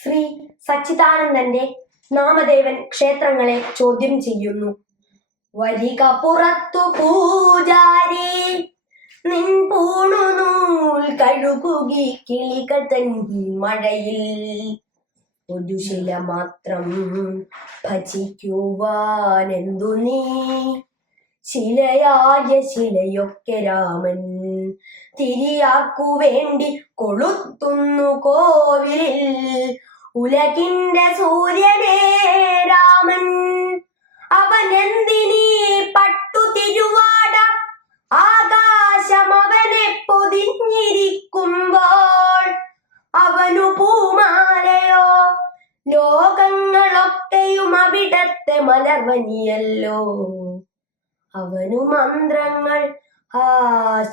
ശ്രീ സച്ചിദാനന്ദന്റെ നാമദേവൻ ക്ഷേത്രങ്ങളെ ചോദ്യം ചെയ്യുന്നു. വരിക പുറത്തു പൂജാരി, നിൻ പൂണുനൂൽ കഴുകുകി കിളികൾ തൻ മഴയിൽ. ഒരു ശില മാത്രം ഭജിക്കുവാനെന്തു നീ, ശിലയായ ശിലയൊക്കെ രാമൻ തിരിയാർക്കു വേണ്ടി കൊളുത്തുന്നു കോവിലിൽ. ഉലകിന്റെ സൂര്യനേ രാമൻ, അവനെന്തിനീ പട്ടു തിരുവാട, ആകാശം അവനെ പൊതിഞ്ഞിരിക്കുമ്പോൾ അവനു പൂമാലയോ. ലോകങ്ങളൊക്കെയും അവിടത്തെ മലർവനിയല്ലോ, അവനു മന്ത്രങ്ങൾ ആ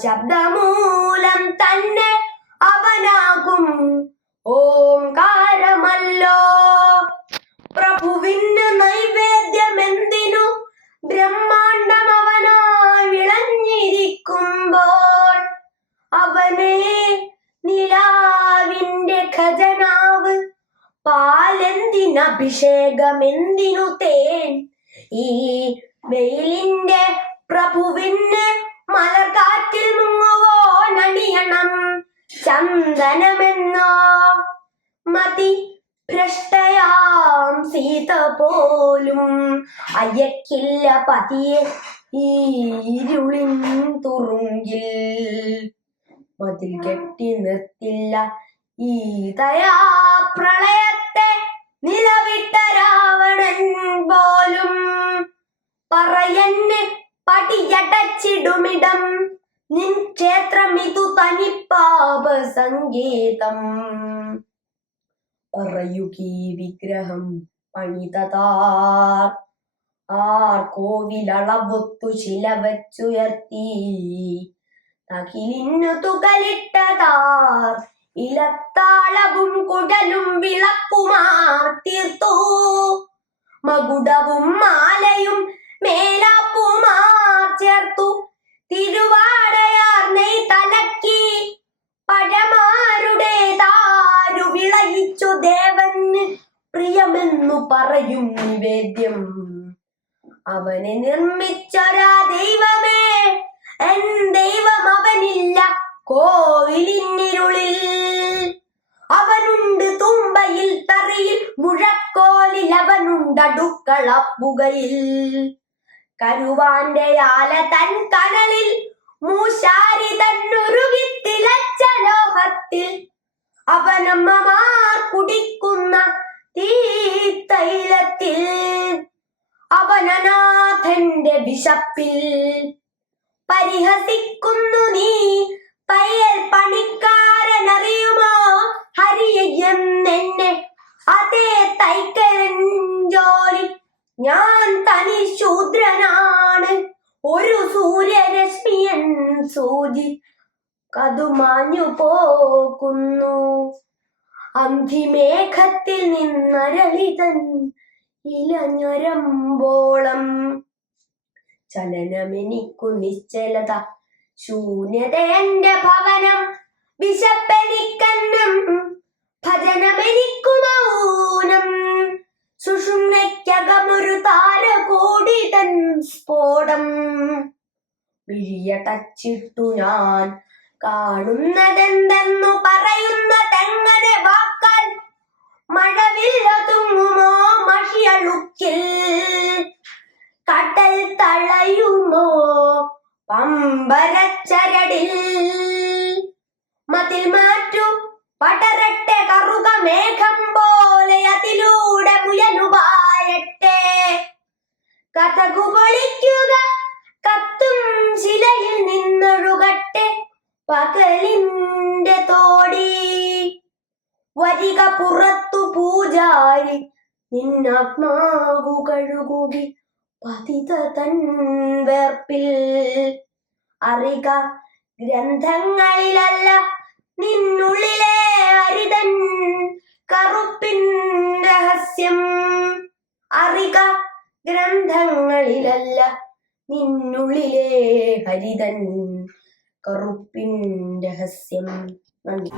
ശബ്ദമൂലം തന്നെ അവനാകും ഓംകാരമല്ലോ. പ്രഭുവിന് നൈവേദ്യമെന്തിനു, ബ്രഹ്മാണ്ടം അവനായി വിളഞ്ഞിരിക്കുമ്പോൾ അവനെ നിലാവിന്റെ ഖജനാവ്. പാലെന്തിനഭിഷേകമെന്തിനു തേൻ, ഈ വെയിലിന്റെ പ്രഭുവിന് മലർക്കാറ്റിൽ മുങ്ങുവോനണിയണം ചന്ദനമെന്നോ. മതി ഭ്രഷ്ടയാം സീത പോലും അയക്കില്ല പതിയെ ഇരുളിൻ തുറുങ്കിൽ. മതിൽ കെട്ടി നിർത്തില്ല ഈ ദയാപ്രളയത്തെ, നിലവിട്ട രാവണൻ പോലും. പറയന്നെ പടിയടച്ചിടുമിടം, നിൻ ക്ഷേത്രം ഇതു തനിപ്പാപ സങ്കേതം. പറയുകീ വിഗ്രഹം പണിതതാർ, ആർ കോവിലളവൊത്തു ശില വച്ചുയർത്തി. തകിലിന്നു തുകലിട്ടതാർ, ഇലത്താളവും കുടലും വിളക്കുമാർ തീർത്തു. മകുടവും മാലയും മേലാപ്പുമാർ ചേർത്തു. തിരുവാടയാർ നെയ് തലക്കി, പഴമാരുടേതാരു വിളയിച്ചു ദേവന് പ്രിയമെന്നു പറയും നിവേദ്യം. അവനെ നിർമ്മിച്ചൊരാ ദൈവമേ, എൻ ദൈവം അവനില്ല കോവിലിന്നിരുളിൽ. അവനുണ്ട് തുമ്പയിൽ തറിയിൽ മുഴക്കോലിൽ, അവനുണ്ടടുക്കള പുകയിൽ. കരുവാന്റെ ആല തൻ കനലിൽ, മൂശാരി തന്നുരുകിത്തിളച്ച ലോഹത്തിൽ. അവനമ്മമാർ കുടിക്കുന്ന തീത്തൈലത്തിൽ, അവനനാഥന്റെ വിശപ്പിൽ. പരിഹസിക്കുന്നു നീ തയ്യൽ പണിക്കാരനറിയുമോ ഹരിയെന്നെന്നെ, അതേ തൈക്കരൻ ജോലി. ഞാൻ തനി ശൂദ്രനാണ്, ഒരു സൂര്യരശ്മിയൻ സൂചി കതുമാഞ്ഞു പോകുന്നു. അന്തിമേഘത്തിൽ നിന്നരളിതൻ ഇലഞ്ഞരമ്പോളം. ചലനമെനിക്കു നിശ്ചലത, ശൂന്യത എന്റെ ഭവനം. വിശപ്പെനിക്കന്നം, ഭജനമെനിക്കു മൗനം. സുഷുമ്നയ്ക്കകമൊരു താരകോടി തൻ സ്ഫോടം. വിഴിയടച്ചിട്ടു ഞാൻ കാണുന്നതെന്തെന്നു പറയുന്ന തെങ്ങനെ വാക്കാൽ. മഴവില്ലതുങ്ങുമോ മഷിയളുക്കിൽ, കടൽ തളയുമോ പമ്പരച്ചരടിൽ. മതിൽ മാറ്റു പടരട്ടെ കറുക മേഘം പോലെ, അതിലൂടെ മുയലുപായട്ടെ. കഥകു പൊളിക്കുക കത്തും ശിലയിൽ നിന്നൊഴുകട്ടെ പകലിന്റെ തോടി. വരിക പുറത്തു പൂജാരി, നിന്നാത്മാവു കഴുകുകി പതിത തൻ വേർപ്പിൽ. അറിക ഗ്രന്ഥങ്ങളിലല്ല നിന്നുള്ളിലെ ഹരിതൻ കറുപ്പിൻ രഹസ്യം. അറിക ഗ്രന്ഥങ്ങളിലല്ല നിന്നുള്ളിലെ ഹരിതൻ കറുപ്പിൻ രഹസ്യം. നന്ദി.